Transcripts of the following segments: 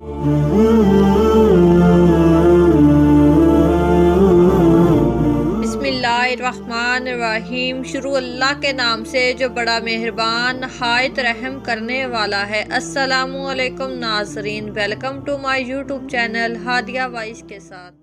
بسم اللہ الرحمن الرحیم۔ شروع اللہ کے نام سے جو بڑا مہربان نہایت رحم کرنے والا ہے۔ السلام علیکم ناظرین، welcome to my YouTube channel Hadia voice کے ساتھ۔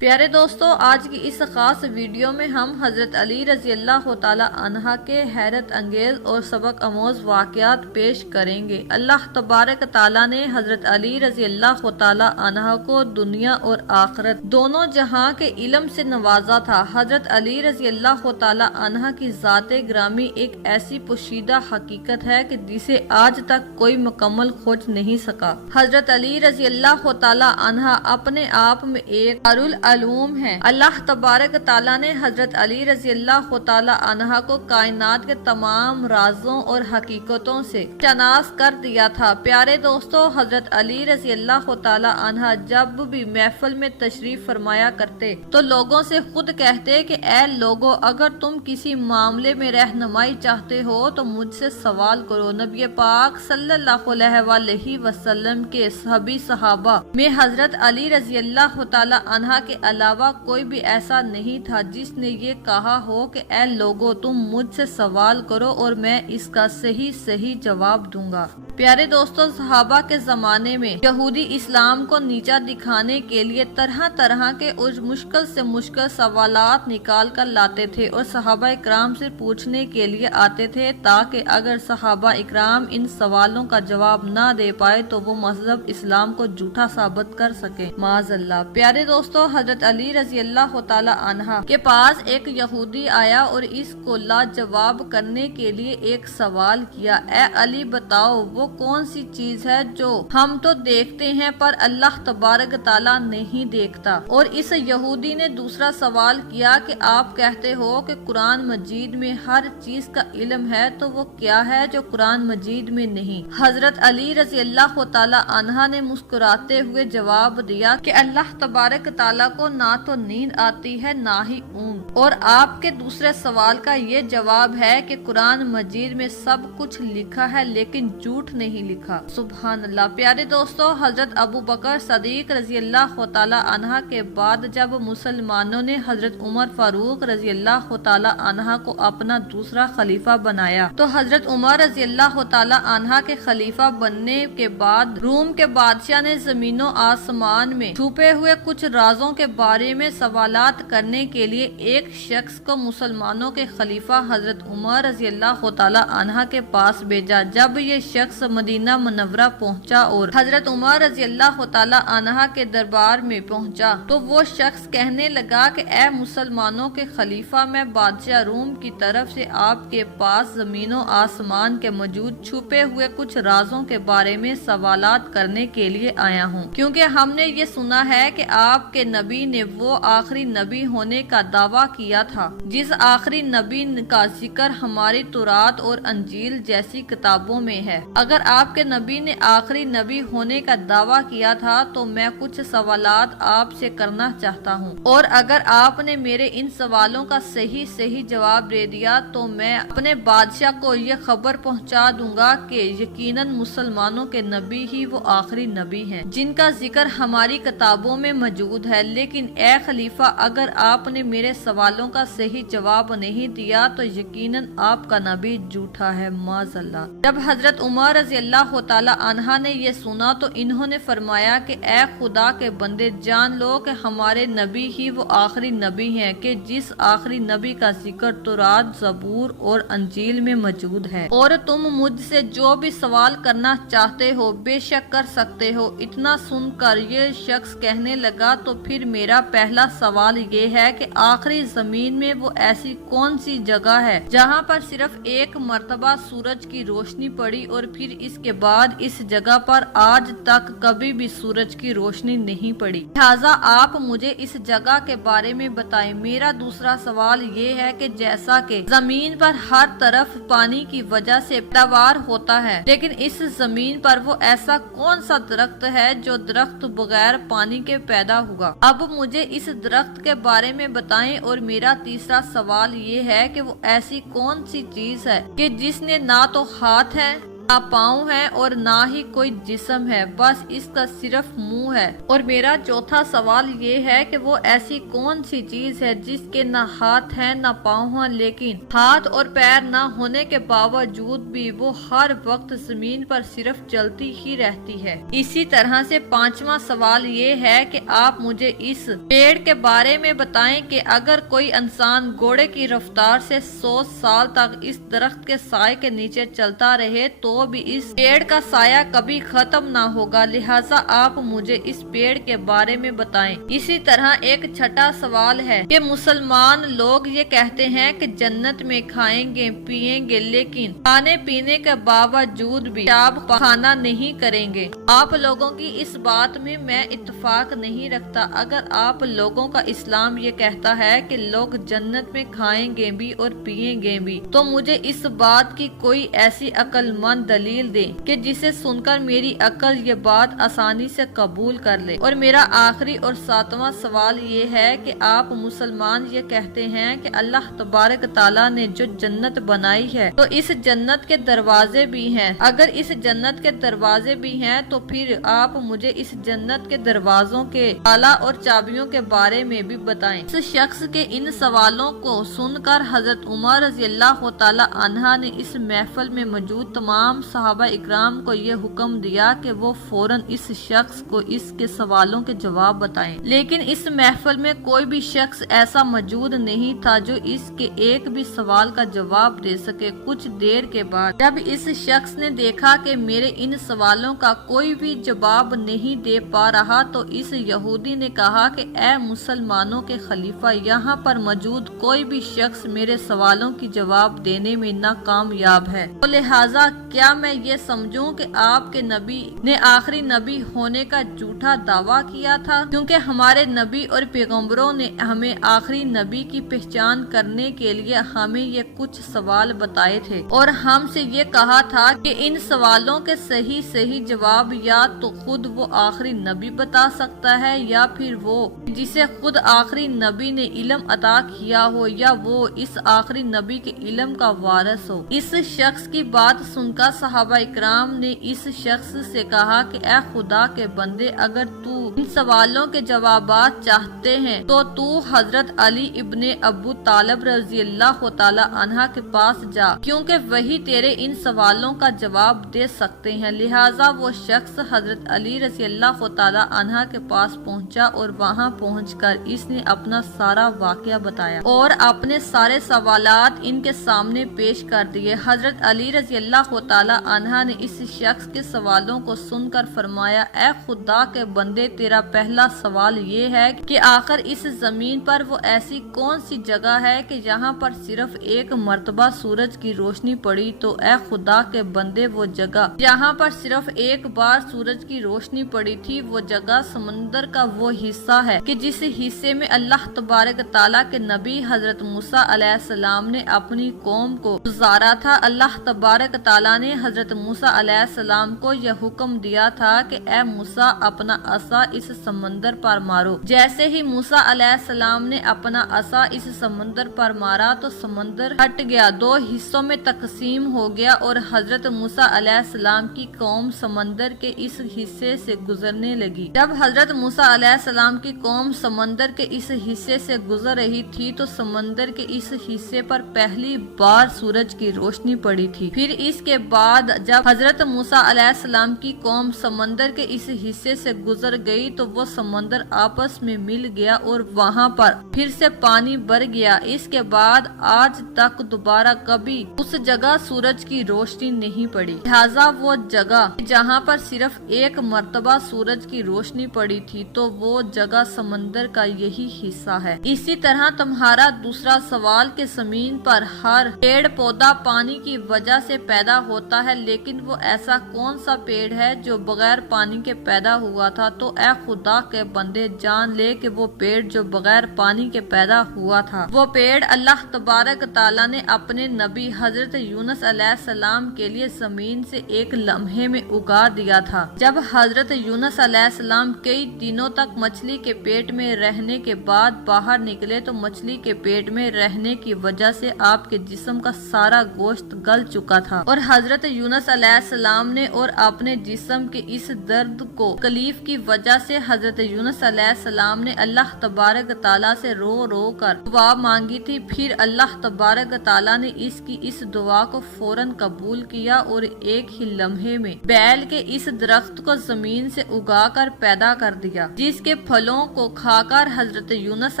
پیارے دوستو، آج کی اس خاص ویڈیو میں ہم حضرت علی رضی اللہ تعالی عنہ کے حیرت انگیز اور سبق آموز واقعات پیش کریں گے۔ اللہ تبارک تعالیٰ نے حضرت علی رضی اللہ تعالی عنہ کو دنیا اور آخرت دونوں جہاں کے علم سے نوازا تھا۔ حضرت علی رضی اللہ تعالی عنہ کی ذات گرامی ایک ایسی پوشیدہ حقیقت ہے کہ جسے آج تک کوئی مکمل کھوج نہیں سکا۔ حضرت علی رضی اللہ تعالی عنہ اپنے آپ میں ایک علوم ہے۔ اللہ تبارک تعالیٰ نے حضرت علی رضی اللہ تعالی عنہ کو کائنات کے تمام رازوں اور حقیقتوں سے شناس کر دیا تھا۔ پیارے دوستو، حضرت علی رضی اللہ تعالی عنہ جب بھی محفل میں تشریف فرمایا کرتے تو لوگوں سے خود کہتے کہ اے لوگو، اگر تم کسی معاملے میں رہنمائی چاہتے ہو تو مجھ سے سوال کرو۔ نبی پاک صلی اللہ علیہ وآلہ وسلم کے سبھی صحابہ میں حضرت علی رضی اللہ تعالی عنہ کے علاوہ کوئی بھی ایسا نہیں تھا جس نے یہ کہا ہو کہ اے لوگو، تم مجھ سے سوال کرو اور میں اس کا صحیح جواب دوں گا۔ پیارے دوستو، صحابہ کے زمانے میں یہودی اسلام کو نیچا دکھانے کے لیے طرح طرح کے مشکل سے مشکل سوالات نکال کر لاتے تھے اور صحابہ اکرام سے پوچھنے کے لیے آتے تھے، تاکہ اگر صحابہ اکرام ان سوالوں کا جواب نہ دے پائے تو وہ مذہب اسلام کو جھوٹا ثابت کر سکے، معاذ اللہ۔ پیارے دوستو، حضرت علی رضی اللہ تعالی عنہ کے پاس ایک یہودی آیا اور اس کو لاجواب کرنے کے لیے ایک سوال کیا، اے علی بتاؤ، وہ کون سی چیز ہے جو ہم تو دیکھتے ہیں پر اللہ تبارک تعالیٰ نہیں دیکھتا؟ اور اس یہودی نے دوسرا سوال کیا کہ آپ کہتے ہو کہ قرآن مجید میں ہر چیز کا علم ہے، تو وہ کیا ہے جو قرآن مجید میں نہیں؟ حضرت علی رضی اللہ تعالی عنہ نے مسکراتے ہوئے جواب دیا کہ اللہ تبارک تعالیٰ کو نہ تو نیند آتی ہے نہ ہی اونگ، اور آپ کے دوسرے سوال کا یہ جواب ہے کہ قرآن مجید میں سب کچھ لکھا ہے لیکن جھوٹ نہیں لکھا۔ سبحان اللہ۔ پیارے دوستو، حضرت ابو بکر صدیق رضی اللہ تعالی عنہ کے بعد جب مسلمانوں نے حضرت عمر فاروق رضی اللہ تعالی عنہ کو اپنا دوسرا خلیفہ بنایا تو حضرت عمر رضی اللہ تعالی عنہ کے خلیفہ بننے کے بعد روم کے بادشاہ نے زمین و آسمان میں چھپے ہوئے کچھ رازوں کے بارے میں سوالات کرنے کے لیے ایک شخص کو مسلمانوں کے خلیفہ حضرت عمر رضی اللہ تعالی عنہ کے پاس بھیجا۔ جب یہ شخص مدینہ منورہ پہنچا اور حضرت عمر رضی اللہ تعالی عنہ کے دربار میں پہنچا تو وہ شخص کہنے لگا کہ اے مسلمانوں کے خلیفہ، میں بادشاہ روم کی طرف سے آپ کے پاس زمین و آسمان کے موجود چھپے ہوئے کچھ رازوں کے بارے میں سوالات کرنے کے لیے آیا ہوں، کیونکہ ہم نے یہ سنا ہے کہ آپ کے نبی نے وہ آخری نبی ہونے کا دعویٰ کیا تھا جس آخری نبی کا ذکر ہماری تورات اور انجیل جیسی کتابوں میں ہے۔ اگر آپ کے نبی نے آخری نبی ہونے کا دعویٰ کیا تھا تو میں کچھ سوالات آپ سے کرنا چاہتا ہوں، اور اگر آپ نے میرے ان سوالوں کا صحیح جواب دے دیا تو میں اپنے بادشاہ کو یہ خبر پہنچا دوں گا کہ یقیناً مسلمانوں کے نبی ہی وہ آخری نبی ہیں جن کا ذکر ہماری کتابوں میں موجود ہے۔ لیکن اے خلیفہ، اگر آپ نے میرے سوالوں کا صحیح جواب نہیں دیا تو یقیناً آپ کا نبی جھوٹا ہے، معاذ اللہ۔ جب حضرت عمر رضی اللہ تعالی عنہ نے یہ سنا تو انہوں نے فرمایا کہ اے خدا کے بندے، جان لو کہ ہمارے نبی ہی وہ آخری نبی ہیں کہ جس آخری نبی کا ذکر تورات، زبور اور انجیل میں موجود ہے، اور تم مجھ سے جو بھی سوال کرنا چاہتے ہو بے شک کر سکتے ہو۔ اتنا سن کر یہ شخص کہنے لگا تو پھر میرا پہلا سوال یہ ہے کہ آخری زمین میں وہ ایسی کون سی جگہ ہے جہاں پر صرف ایک مرتبہ سورج کی روشنی پڑی اور پھر اس کے بعد اس جگہ پر آج تک کبھی بھی سورج کی روشنی نہیں پڑی؟ لہٰذا آپ مجھے اس جگہ کے بارے میں بتائیں۔ میرا دوسرا سوال یہ ہے کہ جیسا کہ زمین پر ہر طرف پانی کی وجہ سے پیداوار ہوتا ہے، لیکن اس زمین پر وہ ایسا کون سا درخت ہے جو درخت بغیر پانی کے پیدا ہوگا؟ اب مجھے اس درخت کے بارے میں بتائیں۔ اور میرا تیسرا سوال یہ ہے کہ وہ ایسی کون سی چیز ہے کہ جس نے نہ تو ہاتھ ہے نہ پاؤں ہے اور نہ ہی کوئی جسم ہے، بس اس کا صرف منہ ہے۔ اور میرا چوتھا سوال یہ ہے کہ وہ ایسی کون سی چیز ہے جس کے نہ ہاتھ ہیں نہ پاؤں ہیں، لیکن ہاتھ اور پیر نہ ہونے کے باوجود بھی وہ ہر وقت زمین پر صرف چلتی ہی رہتی ہے۔ اسی طرح سے پانچواں سوال یہ ہے کہ آپ مجھے اس پیڑ کے بارے میں بتائیں کہ اگر کوئی انسان گھوڑے کی رفتار سے 100 سال تک اس درخت کے سائے کے نیچے چلتا رہے تو بھی اس پیڑ کا سایہ کبھی ختم نہ ہوگا، لہٰذا آپ مجھے اس پیڑ کے بارے میں بتائیں۔ اسی طرح ایک چھٹا سوال ہے کہ مسلمان لوگ یہ کہتے ہیں کہ جنت میں کھائیں گے پیئیں گے، لیکن کھانے پینے کے باوجود بھی پیشاب پخانہ نہیں کریں گے۔ آپ لوگوں کی اس بات میں اتفاق نہیں رکھتا۔ اگر آپ لوگوں کا اسلام یہ کہتا ہے کہ لوگ جنت میں کھائیں گے بھی اور پیئیں گے بھی، تو مجھے اس بات کی کوئی ایسی عقل مند دلیل دیں کہ جسے سن کر میری عقل یہ بات آسانی سے قبول کر لے۔ اور میرا آخری اور ساتواں سوال یہ ہے کہ آپ مسلمان یہ کہتے ہیں کہ اللہ تبارک تعالیٰ نے جو جنت بنائی ہے تو اس جنت کے دروازے بھی ہیں۔ اگر اس جنت کے دروازے بھی ہیں تو پھر آپ مجھے اس جنت کے دروازوں کے تالا اور چابیوں کے بارے میں بھی بتائیں۔ اس شخص کے ان سوالوں کو سن کر حضرت عمر رضی اللہ تعالی عنہ نے اس محفل میں موجود تمام صحابہ اکرام کو یہ حکم دیا کہ وہ فوراً اس شخص کو اس کے سوالوں کے جواب بتائیں، لیکن اس محفل میں کوئی بھی شخص ایسا موجود نہیں تھا جو اس کے ایک بھی سوال کا جواب دے سکے۔ کچھ دیر کے بعد جب اس شخص نے دیکھا کہ میرے ان سوالوں کا کوئی بھی جواب نہیں دے پا رہا تو اس یہودی نے کہا کہ اے مسلمانوں کے خلیفہ، یہاں پر موجود کوئی بھی شخص میرے سوالوں کی جواب دینے میں ناکامیاب ہے، تو لہٰذا کیا میں یہ سمجھوں کہ آپ کے نبی نے آخری نبی ہونے کا جھوٹا دعویٰ کیا تھا؟ کیونکہ ہمارے نبی اور پیغمبروں نے ہمیں آخری نبی کی پہچان کرنے کے لیے ہمیں یہ کچھ سوال بتائے تھے اور ہم سے یہ کہا تھا کہ ان سوالوں کے صحیح جواب یا تو خود وہ آخری نبی بتا سکتا ہے یا پھر وہ جسے خود آخری نبی نے علم عطا کیا ہو یا وہ اس آخری نبی کے علم کا وارث ہو۔ اس شخص کی بات سن کر صحابہ اکرام نے اس شخص سے کہا کہ اے خدا کے بندے، اگر تو ان سوالوں کے جوابات چاہتے ہیں تو حضرت علی ابن ابو طالب رضی اللہ تعالی عنہ کے پاس جا، کیونکہ وہی تیرے ان سوالوں کا جواب دے سکتے ہیں۔ لہٰذا وہ شخص حضرت علی رضی اللہ تعالی عنہ کے پاس پہنچا اور وہاں پہنچ کر اس نے اپنا سارا واقعہ بتایا اور اپنے سارے سوالات ان کے سامنے پیش کر دیے۔ حضرت علی رضی اللہ تعالی عنہ نے اس شخص کے سوالوں کو سن کر فرمایا، اے خدا کے بندے، تیرا پہلا سوال یہ ہے کہ آخر اس زمین پر وہ ایسی کون سی جگہ ہے کہ جہاں پر صرف ایک مرتبہ سورج کی روشنی پڑی؟ تو اے خدا کے بندے، وہ جگہ جہاں پر صرف ایک بار سورج کی روشنی پڑی تھی وہ جگہ سمندر کا وہ حصہ ہے کہ جس حصے میں اللہ تبارک تعالیٰ کے نبی حضرت موسیٰ علیہ السلام نے اپنی قوم کو گزارا تھا۔ اللہ تبارک تعالیٰ نے حضرت موسیٰ علیہ السلام کو یہ حکم دیا تھا کہ اے موسیٰ، اپنا عصا اس سمندر پر مارو۔ جیسے ہی موسیٰ علیہ السلام نے اپنا عصا اس سمندر پر مارا تو سمندر ہٹ گیا، دو حصوں میں تقسیم ہو گیا اور حضرت موسیٰ علیہ السلام کی قوم سمندر کے اس حصے سے گزرنے لگی۔ جب حضرت موسیٰ علیہ السلام کی قوم سمندر کے اس حصے سے گزر رہی تھی تو سمندر کے اس حصے پر پہلی بار سورج کی روشنی پڑی تھی۔ پھر اس کے بعد جب حضرت موسیٰ علیہ السلام کی قوم سمندر کے اس حصے سے گزر گئی تو وہ سمندر آپس میں مل گیا اور وہاں پر پھر سے پانی بھر گیا۔ اس کے بعد آج تک دوبارہ کبھی اس جگہ سورج کی روشنی نہیں پڑی۔ لہٰذا وہ جگہ جہاں پر صرف ایک مرتبہ سورج کی روشنی پڑی تھی تو وہ جگہ سمندر کا یہی حصہ ہے۔ اسی طرح تمہارا دوسرا سوال کہ زمین پر ہر پیڑ پودا پانی کی وجہ سے پیدا ہوتا ہے، لیکن وہ ایسا کون سا پیڑ ہے جو بغیر پانی کے پیدا ہوا تھا؟ تو اے خدا کے بندے، جان لے کہ وہ پیڑ جو بغیر پانی کے پیدا ہوا تھا وہ پیڑ اللہ تبارک تعالیٰ نے اپنے نبی حضرت یونس علیہ السلام کے لیے زمین سے ایک لمحے میں اگا دیا تھا۔ جب حضرت یونس علیہ السلام کئی دنوں تک مچھلی کے پیٹ میں رہنے کے بعد باہر نکلے تو مچھلی کے پیٹ میں رہنے کی وجہ سے آپ کے جسم کا سارا گوشت گل چکا تھا اور حضرت حضرت یونس علیہ السلام نے اور اپنے جسم کے اس درد کو تکلیف کی وجہ سے حضرت یونس علیہ السلام نے اللہ تبارک تعالیٰ سے رو رو کر دعا مانگی تھی۔ پھر اللہ تبارک تعالیٰ نے اس کی اس دعا کو فوراً قبول کیا اور ایک ہی لمحے میں بیل کے اس درخت کو زمین سے اگا کر پیدا کر دیا، جس کے پھلوں کو کھا کر حضرت یونس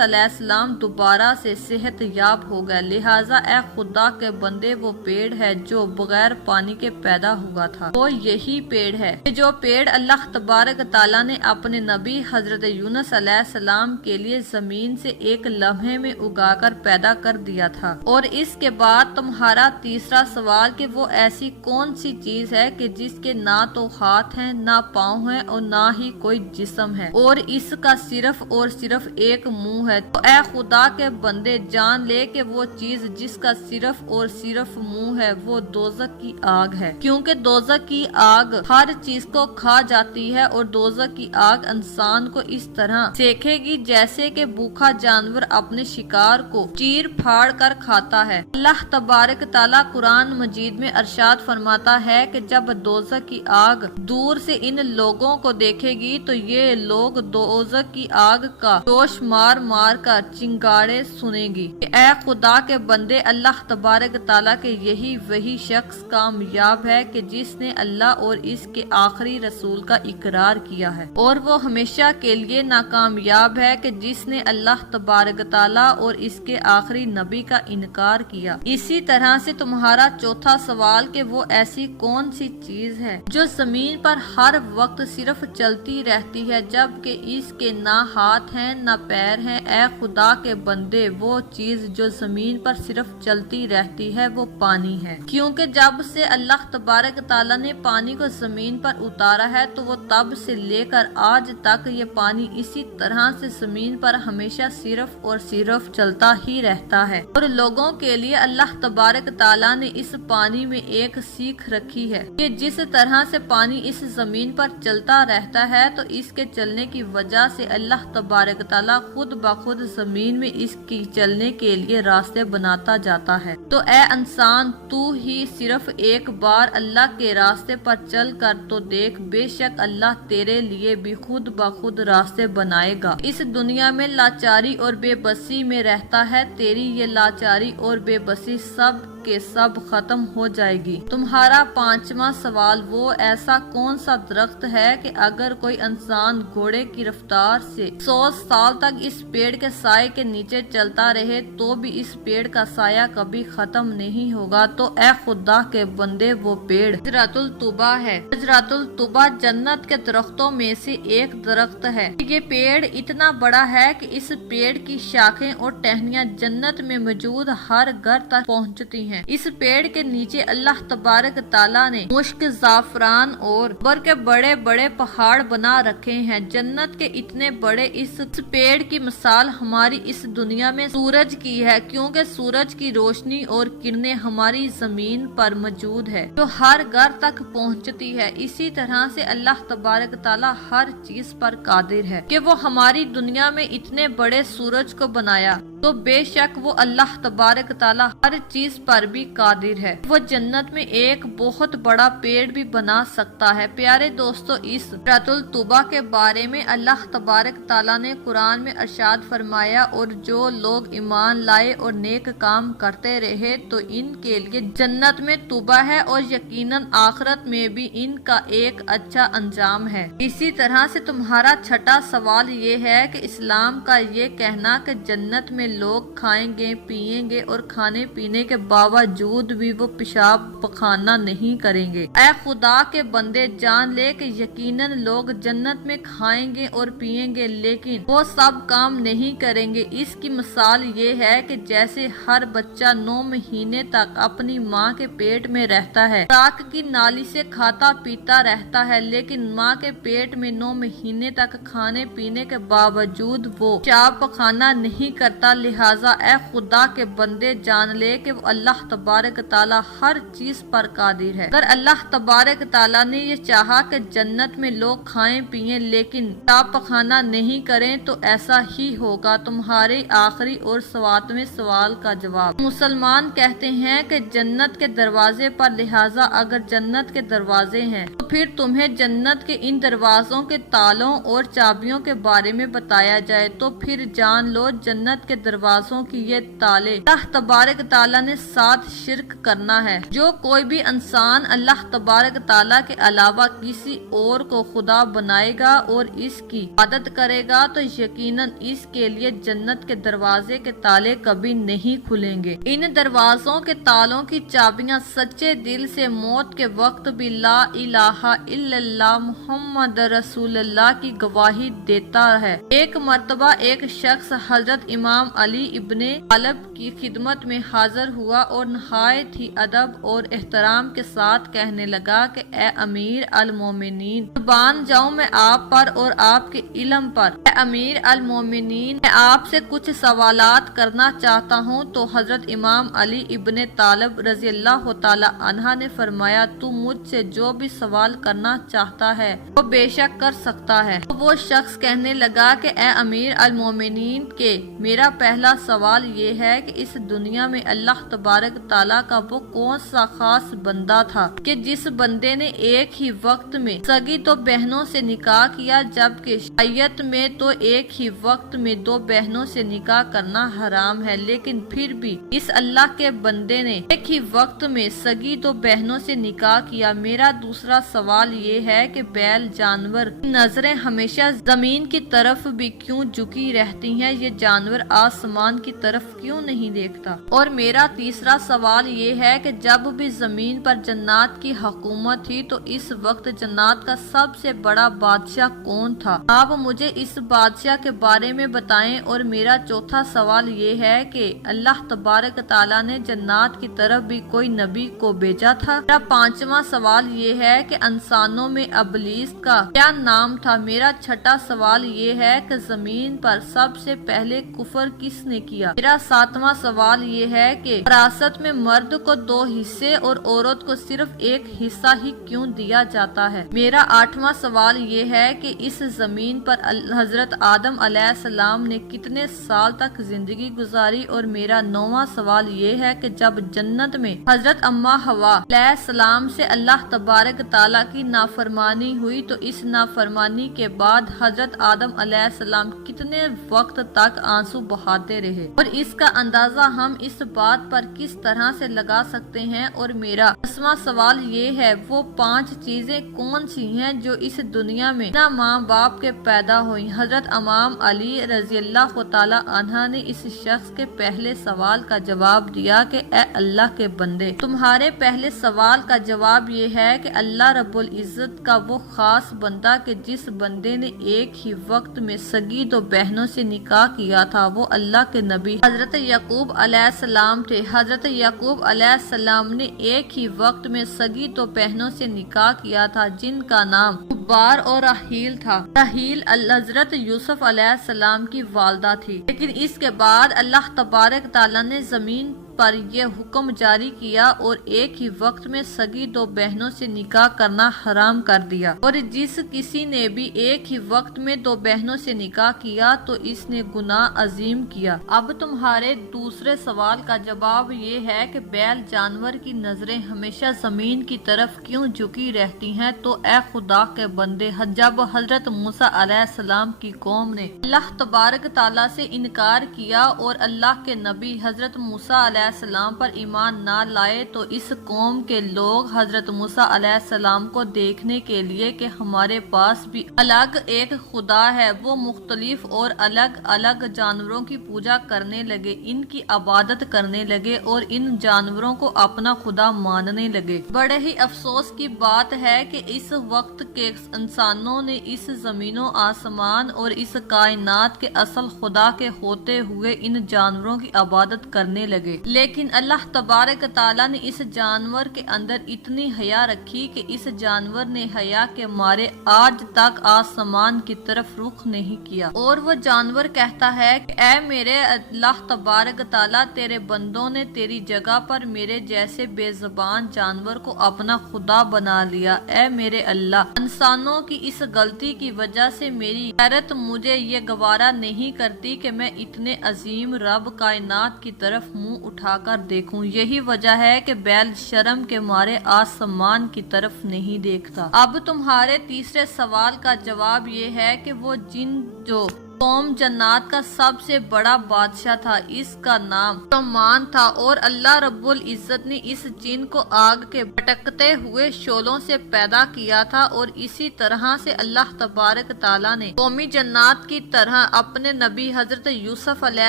علیہ السلام دوبارہ سے صحت یاب ہو گئے۔ لہٰذا اے خدا کے بندے، وہ پیڑ ہے جو بغیر پانی کے پیدا ہوا تھا، وہ یہی پیڑ ہے جو پیڑ اللہ تبارک تعالیٰ نے اپنے نبی حضرت یونس علیہ السلام کے لیے زمین سے ایک لمحے میں اگا کر پیدا کر دیا تھا۔ اور اس کے بعد تمہارا تیسرا سوال کہ وہ ایسی کون سی چیز ہے کہ جس کے نہ تو ہاتھ ہیں، نہ پاؤں ہیں اور نہ ہی کوئی جسم ہے، اور اس کا صرف اور صرف ایک منہ ہے۔ تو اے خدا کے بندے، جان لے کہ وہ چیز جس کا صرف اور صرف منہ ہے وہ دوزخ کی آگ ہے، کیونکہ دوزخ کی آگ ہر چیز کو کھا جاتی ہے، اور دوزخ کی آگ انسان کو اس طرح سیکھے گی جیسے کہ بھوکا جانور اپنے شکار کو چیر پھاڑ کر کھاتا ہے۔ اللہ تبارک تعالیٰ قرآن مجید میں ارشاد فرماتا ہے کہ جب دوزخ کی آگ دور سے ان لوگوں کو دیکھے گی تو یہ لوگ دوزخ کی آگ کا جوش مار مار کر چنگاڑے سنیں گی کہ اے خدا کے بندے، اللہ تبارک تعالیٰ کے یہی وہی شخص کامیاب ہے کہ جس نے اللہ اور اس کے آخری رسول کا اقرار کیا ہے، اور وہ ہمیشہ کے لیے ناکامیاب ہے کہ جس نے اللہ تبارک تعالیٰ اور اس کے آخری نبی کا انکار کیا۔ اسی طرح سے تمہارا چوتھا سوال کہ وہ ایسی کون سی چیز ہے جو زمین پر ہر وقت صرف چلتی رہتی ہے جبکہ اس کے نہ ہاتھ ہیں نہ پیر ہیں۔ اے خدا کے بندے، وہ چیز جو زمین پر صرف چلتی رہتی ہے وہ پانی ہے، کیونکہ جب سے اللہ تبارک تعالیٰ نے پانی کو زمین پر اتارا ہے تو وہ تب سے لے کر آج تک یہ پانی اسی طرح سے زمین پر ہمیشہ صرف اور صرف چلتا ہی رہتا ہے۔ اور لوگوں کے لیے اللہ تبارک تعالیٰ نے اس پانی میں ایک سیکھ رکھی ہے کہ جس طرح سے پانی اس زمین پر چلتا رہتا ہے تو اس کے چلنے کی وجہ سے اللہ تبارک تعالیٰ خود بخود زمین میں اس کی چلنے کے لیے راستے بناتا جاتا ہے۔ تو اے انسان، تو ہی صرف ایک بار اللہ کے راستے پر چل کر تو دیکھ، بے شک اللہ تیرے لیے بھی خود بخود راستے بنائے گا۔ اس دنیا میں لاچاری اور بے بسی میں رہتا ہے، تیری یہ لاچاری اور بے بسی سب کے سب ختم ہو جائے گی۔ تمہارا پانچواں سوال وہ ایسا کون سا درخت ہے کہ اگر کوئی انسان گھوڑے کی رفتار سے 100 سال تک اس پیڑ کے سائے کے نیچے چلتا رہے تو بھی اس پیڑ کا سایہ کبھی ختم نہیں ہوگا؟ تو اے خدا کے بندے، وہ پیڑ شجرۃ الطوبہ ہے۔ شجرۃ الطوبہ جنت کے درختوں میں سے ایک درخت ہے۔ یہ پیڑ اتنا بڑا ہے کہ اس پیڑ کی شاخیں اور ٹہنیاں جنت میں موجود ہر گھر تک پہنچتی ہیں۔ اس پیڑ کے نیچے اللہ تبارک تعالیٰ نے مشک، زعفران اور بر کے بڑے بڑے پہاڑ بنا رکھے ہیں۔ جنت کے اتنے بڑے اس پیڑ کی مثال ہماری اس دنیا میں سورج کی ہے، کیونکہ سورج کی روشنی اور کرنیں ہماری زمین پر موجود ہے جو ہر گھر تک پہنچتی ہے۔ اسی طرح سے اللہ تبارک تعالیٰ ہر چیز پر قادر ہے کہ وہ ہماری دنیا میں اتنے بڑے سورج کو بنایا، تو بے شک وہ اللہ تبارک تعالیٰ ہر چیز پر بھی قادر ہے۔ وہ جنت میں ایک بہت بڑا پیڑ بھی بنا سکتا ہے۔ پیارے دوستو، اس شجرۃ الطوبہ کے بارے میں اللہ تبارک تعالیٰ نے قرآن میں ارشاد فرمایا، اور جو لوگ ایمان لائے اور نیک کام کرتے رہے تو ان کے لیے جنت میں طوبہ ہے، اور یقیناً آخرت میں بھی ان کا ایک اچھا انجام ہے۔ اسی طرح سے تمہارا چھٹا سوال یہ ہے کہ اسلام کا یہ کہنا کہ جنت میں لوگ کھائیں گے، پیئیں گے اور کھانے پینے کے باوجود بھی وہ پیشاب پخانہ نہیں کریں گے۔ اے خدا کے بندے، جان لے کہ یقیناً لوگ جنت میں کھائیں گے اور پیئیں گے لیکن وہ سب کام نہیں کریں گے۔ اس کی مثال یہ ہے کہ جیسے ہر بچہ 9 مہینے تک اپنی ماں کے پیٹ میں رہتا ہے، خوراک کی نالی سے کھاتا پیتا رہتا ہے، لیکن ماں کے پیٹ میں 9 مہینے تک کھانے پینے کے باوجود وہ پیشاب پخانہ نہیں کرتا، لہٰذا اے خدا کے بندے جان لے کہ وہ اللہ تبارک تعالیٰ ہر چیز پر قادر ہے۔ اگر اللہ تبارک تعالیٰ نے یہ چاہا کہ جنت میں لوگ کھائیں پیئیں لیکن پیشاب پخانہ نہیں کریں تو ایسا ہی ہوگا۔ تمہارے آخری اور 7ویں سوال کا جواب۔ مسلمان کہتے ہیں کہ جنت کے دروازے پر، لہٰذا اگر جنت کے دروازے ہیں تو پھر تمہیں جنت کے ان دروازوں کے تالوں اور چابیوں کے بارے میں بتایا جائے تو پھر جان لو جنت کے دروازوں کی یہ تالے اللہ تبارک تعالیٰ نے ساتھ شرک کرنا ہے۔ جو کوئی بھی انسان اللہ تبارک تعالیٰ کے علاوہ کسی اور کو خدا بنائے گا اور اس کی عبادت کرے گا تو یقیناً اس کے لیے جنت کے دروازے کے تالے کبھی نہیں کھلیں گے۔ ان دروازوں کے تالوں کی چابیاں سچے دل سے موت کے وقت بھی لا الہ الا اللہ محمد رسول اللہ کی گواہی دیتا ہے۔ ایک مرتبہ ایک شخص حضرت امام علی ابن طالب کی خدمت میں حاضر ہوا اور نہایت ہی ادب اور احترام کے ساتھ کہنے لگا کہ اے امیر المومنین، قربان جاؤں میں آپ پر اور آپ کے علم پر۔ اے امیر المومنین، میں آپ سے کچھ سوالات کرنا چاہتا ہوں۔ تو حضرت امام علی ابن طالب رضی اللہ تعالی عنہ نے فرمایا تو مجھ سے جو بھی سوال کرنا چاہتا ہے وہ بے شک کر سکتا ہے۔ تو وہ شخص کہنے لگا کہ اے امیر المومنین کہ میرا پہلا سوال یہ ہے کہ اس دنیا میں اللہ تبارک تعالیٰ کا وہ کون سا خاص بندہ تھا کہ جس بندے نے ایک ہی وقت میں سگی تو بہنوں سے نکاح کیا، جبکہ شریعت میں تو ایک ہی وقت میں 2 بہنوں سے نکاح کرنا حرام ہے، لیکن پھر بھی اس اللہ کے بندے نے ایک ہی وقت میں سگی 2 بہنوں سے نکاح کیا۔ میرا دوسرا سوال یہ ہے کہ بیل جانور کی نظریں ہمیشہ زمین کی طرف بھی کیوں جھکی رہتی ہیں؟ یہ جانور آسمان کی طرف کیوں نہیں دیکھتا؟ اور میرا تیسرا سوال یہ ہے کہ جب بھی زمین پر جنات کی حکومت تھی تو اس وقت جنات کا سب سے بڑا بادشاہ کون تھا؟ آپ مجھے اس بادشاہ کے بارے میں بتائیں۔ اور میرا چوتھا سوال یہ ہے کہ اللہ تبارک تعالیٰ نے جنات کی طرف بھی کوئی نبی کو بھیجا تھا؟ میرا پانچواں سوال یہ ہے کہ انسانوں میں ابلیس کا کیا نام تھا؟ میرا چھٹا سوال یہ ہے کہ زمین پر سب سے پہلے کفر کس نے کیا؟ میرا ساتواں سوال یہ ہے کہ وراثت میں مرد کو 2 حصے اور عورت کو صرف 1 حصہ ہی کیوں دیا جاتا ہے؟ میرا 8واں سوال یہ ہے کہ اس زمین پر حضرت آدم علیہ السلام نے کتنے سال تک زندگی گزاری؟ اور میرا 9واں سوال یہ ہے کہ جب جنت میں حضرت اما حوا علیہ السلام سے اللہ تبارک تعالیٰ کی نافرمانی ہوئی تو اس نافرمانی کے بعد حضرت آدم علیہ السلام کتنے وقت تک آنسو بہاتے رہے؟ اور اس کا اندازہ ہم اس بات پر کس طرح سے لگا سکتے ہیں؟ اور میرا 10واں سوال یہ ہے وہ 5 چیزیں کون سی ہیں جو اس دنیا میں نہ ماں باپ کے پیدا ہوئی؟ حضرت امام علی رضی اللہ تعالی عنہ نے اس شخص کے پہلے سوال کا جواب دیا کہ اے اللہ کے بندے، تمہارے پہلے سوال کا جواب یہ ہے کہ اللہ رب العزت کا وہ خاص بندہ کہ جس بندے نے ایک ہی وقت میں سگی 2 بہنوں سے نکاح کیا تھا وہ اللہ کے نبی حضرت یعقوب علیہ السلام تھے۔ حضرت یعقوب علیہ السلام نے ایک ہی وقت میں سگی 2 بہنوں سے نکاح کیا تھا جن کا نام بار اور راحیل تھا۔ راحیل حضرت یوسف علیہ السلام کی والدہ تھی، لیکن اس کے بعد اللہ تبارک تعالیٰ نے زمین پر یہ حکم جاری کیا اور ایک ہی وقت میں سگی 2 بہنوں سے نکاح کرنا حرام کر دیا، اور جس کسی نے بھی ایک ہی وقت میں 2 بہنوں سے نکاح کیا تو اس نے گناہ عظیم کیا۔ اب تمہارے دوسرے سوال کا جواب یہ ہے کہ بیل جانور کی نظریں ہمیشہ زمین کی طرف کیوں جھکی رہتی ہیں؟ تو اے خدا کے بندے، جب حضرت موسیٰ علیہ السلام کی قوم نے اللہ تبارک تعالیٰ سے انکار کیا اور اللہ کے نبی حضرت موسیٰ علیہ السلام پر ایمان نہ لائے تو اس قوم کے لوگ حضرت موسیٰ علیہ السلام کو دیکھنے کے لیے کہ ہمارے پاس بھی الگ ایک خدا ہے، وہ مختلف اور الگ الگ جانوروں کی پوجا کرنے لگے، ان کی عبادت کرنے لگے اور ان جانوروں کو اپنا خدا ماننے لگے۔ بڑے ہی افسوس کی بات ہے کہ اس وقت کے انسانوں نے اس زمین و آسمان اور اس کائنات کے اصل خدا کے ہوتے ہوئے ان جانوروں کی عبادت کرنے لگے، لیکن اللہ تبارک تعالیٰ نے اس جانور کے اندر اتنی حیا رکھی کہ اس جانور نے حیا کے مارے آج تک آسمان کی طرف رخ نہیں کیا، اور وہ جانور کہتا ہے کہ اے میرے اللہ تبارک تعالیٰ، تیرے بندوں نے تیری جگہ پر میرے جیسے بے زبان جانور کو اپنا خدا بنا لیا۔ اے میرے اللہ، انسانوں کی اس غلطی کی وجہ سے میری غیرت مجھے یہ گوارا نہیں کرتی کہ میں اتنے عظیم رب کائنات کی طرف منہ اٹھا کر دیکھوں۔ یہی وجہ ہے کہ بیل شرم کے مارے آسمان کی طرف نہیں دیکھتا۔ اب تمہارے تیسرے سوال کا جواب یہ ہے کہ وہ جن جو قوم جنات کا سب سے بڑا بادشاہ تھا، اس کا نام سمان تھا، اور اللہ رب العزت نے اس جن کو آگ کے بھٹکتے ہوئے شعلوں سے پیدا کیا تھا، اور اسی طرح سے اللہ تبارک تعالیٰ نے قومی جنات کی طرح اپنے نبی حضرت یوسف علیہ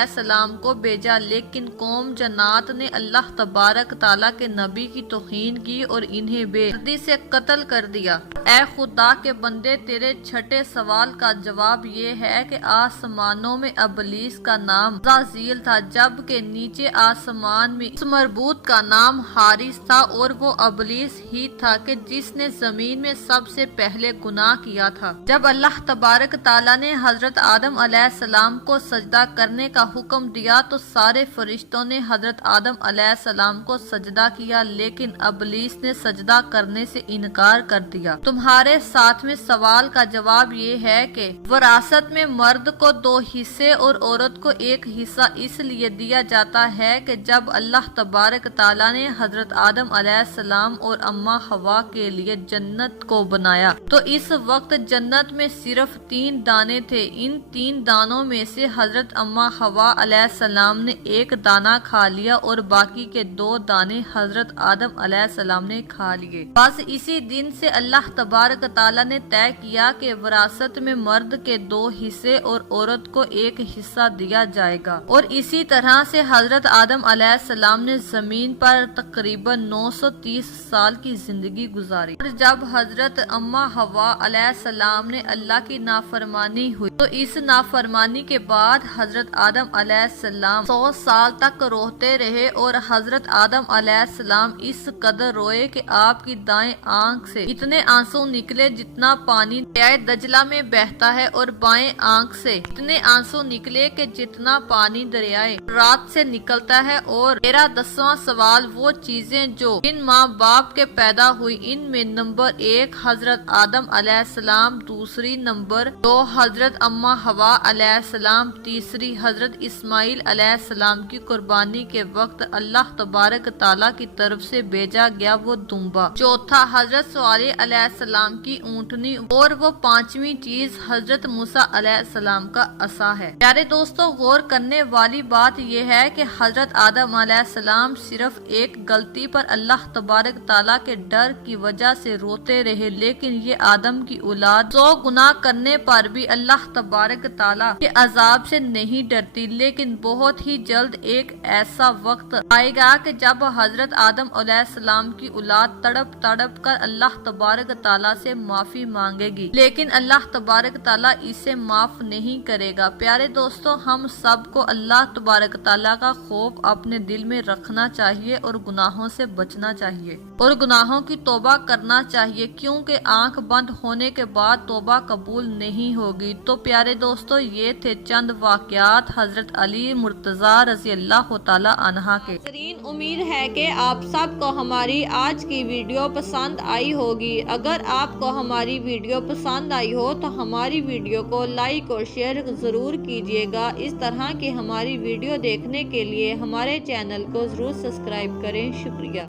السلام کو بھیجا، لیکن قوم جنات نے اللہ تبارک تعالیٰ کے نبی کی توہین کی اور انہیں بے دردی سے قتل کر دیا۔ اے خدا کے بندے، تیرے چھٹے سوال کا جواب یہ ہے کہ آسمانوں میں ابلیس کا نام عزازیل تھا، جبکہ نیچے آسمان میں اس مربوط کا نام حارث تھا، اور وہ ابلیس ہی تھا کہ جس نے زمین میں سب سے پہلے گناہ کیا تھا۔ جب اللہ تبارک تعالیٰ نے حضرت آدم علیہ السلام کو سجدہ کرنے کا حکم دیا تو سارے فرشتوں نے حضرت آدم علیہ السلام کو سجدہ کیا، لیکن ابلیس نے سجدہ کرنے سے انکار کر دیا۔ تمہارے ساتھ میں سوال کا جواب یہ ہے کہ وراثت میں مرد کو 2 حصے اور عورت کو 1 حصہ اس لیے دیا جاتا ہے کہ جب اللہ تبارک تعالیٰ نے حضرت آدم علیہ السلام اور اماں حوا کے لیے جنت کو بنایا تو اس وقت جنت میں صرف 3 دانے تھے۔ ان 3 دانوں میں سے حضرت اماں حوا علیہ السلام نے 1 دانہ کھا لیا اور باقی کے 2 دانے حضرت آدم علیہ السلام نے کھا لیے۔ بس اسی دن سے اللہ تبارک تعالیٰ نے طے کیا کہ وراثت میں مرد کے 2 حصے اور عورت کو 1 حصہ دیا جائے گا، اور اسی طرح سے حضرت آدم علیہ السلام نے زمین پر تقریباً 930 سال کی زندگی گزاری، اور جب حضرت اماں حوا علیہ السلام نے اللہ کی نافرمانی ہوئی تو اس نافرمانی کے بعد حضرت آدم علیہ السلام 100 سال تک روتے رہے، اور حضرت آدم علیہ السلام اس قدر روئے کہ آپ کی دائیں آنکھ سے اتنے آنسو نکلے جتنا پانی دریائے دجلہ میں بہتا ہے، اور بائیں آنکھ سے اتنے آنسو نکلے کہ جتنا پانی دریائے رات سے نکلتا ہے۔ اور میرا 10واں سوال وہ چیزیں جو جن ماں باپ کے پیدا ہوئی، ان میں نمبر 1 حضرت آدم علیہ السلام، دوسری نمبر 2 حضرت اماں حوا علیہ السلام، تیسری حضرت اسماعیل علیہ السلام کی قربانی کے وقت اللہ تبارک تعالیٰ کی طرف سے بھیجا گیا وہ دمبا، چوتھا حضرت صالح علیہ السلام کی اونٹنی، اور وہ 5ویں چیز حضرت موسیٰ علیہ السلام کا عصا ہے۔ پیارے دوستو، غور کرنے والی بات یہ ہے کہ حضرت آدم علیہ السلام صرف ایک غلطی پر اللہ تبارک تعالیٰ کے ڈر کی وجہ سے روتے رہے، لیکن یہ آدم کی اولاد 100 گناہ کرنے پر بھی اللہ تبارک تعالیٰ کے عذاب سے نہیں ڈرتی، لیکن بہت ہی جلد ایک ایسا وقت آئے گا کہ جب حضرت آدم علیہ السلام کی اولاد تڑپ تڑپ کر اللہ تبارک تعالیٰ سے معافی مانگے گی، لیکن اللہ تبارک تعالیٰ اسے معاف نہیں کرے گا۔ پیارے دوستو، ہم سب کو اللہ تبارک تعالیٰ کا خوف اپنے دل میں رکھنا چاہیے اور گناہوں سے بچنا چاہیے اور گناہوں کی توبہ کرنا چاہیے، کیونکہ آنکھ بند ہونے کے بعد توبہ قبول نہیں ہوگی۔ تو پیارے دوستو، یہ تھے چند واقعات حضرت علی مرتضیٰ رضی اللہ تعالیٰ عنہ کے۔ امید ہے کہ آپ سب کو ہماری آج کی ویڈیو پسند آئی ہوگی۔ اگر آپ کو ہماری ویڈیو پسند آئی ہو تو ہماری ویڈیو کو لائک اور شیئر ضرور کیجیے گا۔ اس طرح کی ہماری ویڈیو دیکھنے کے لیے ہمارے چینل کو ضرور سبسکرائب کریں۔ شکریہ۔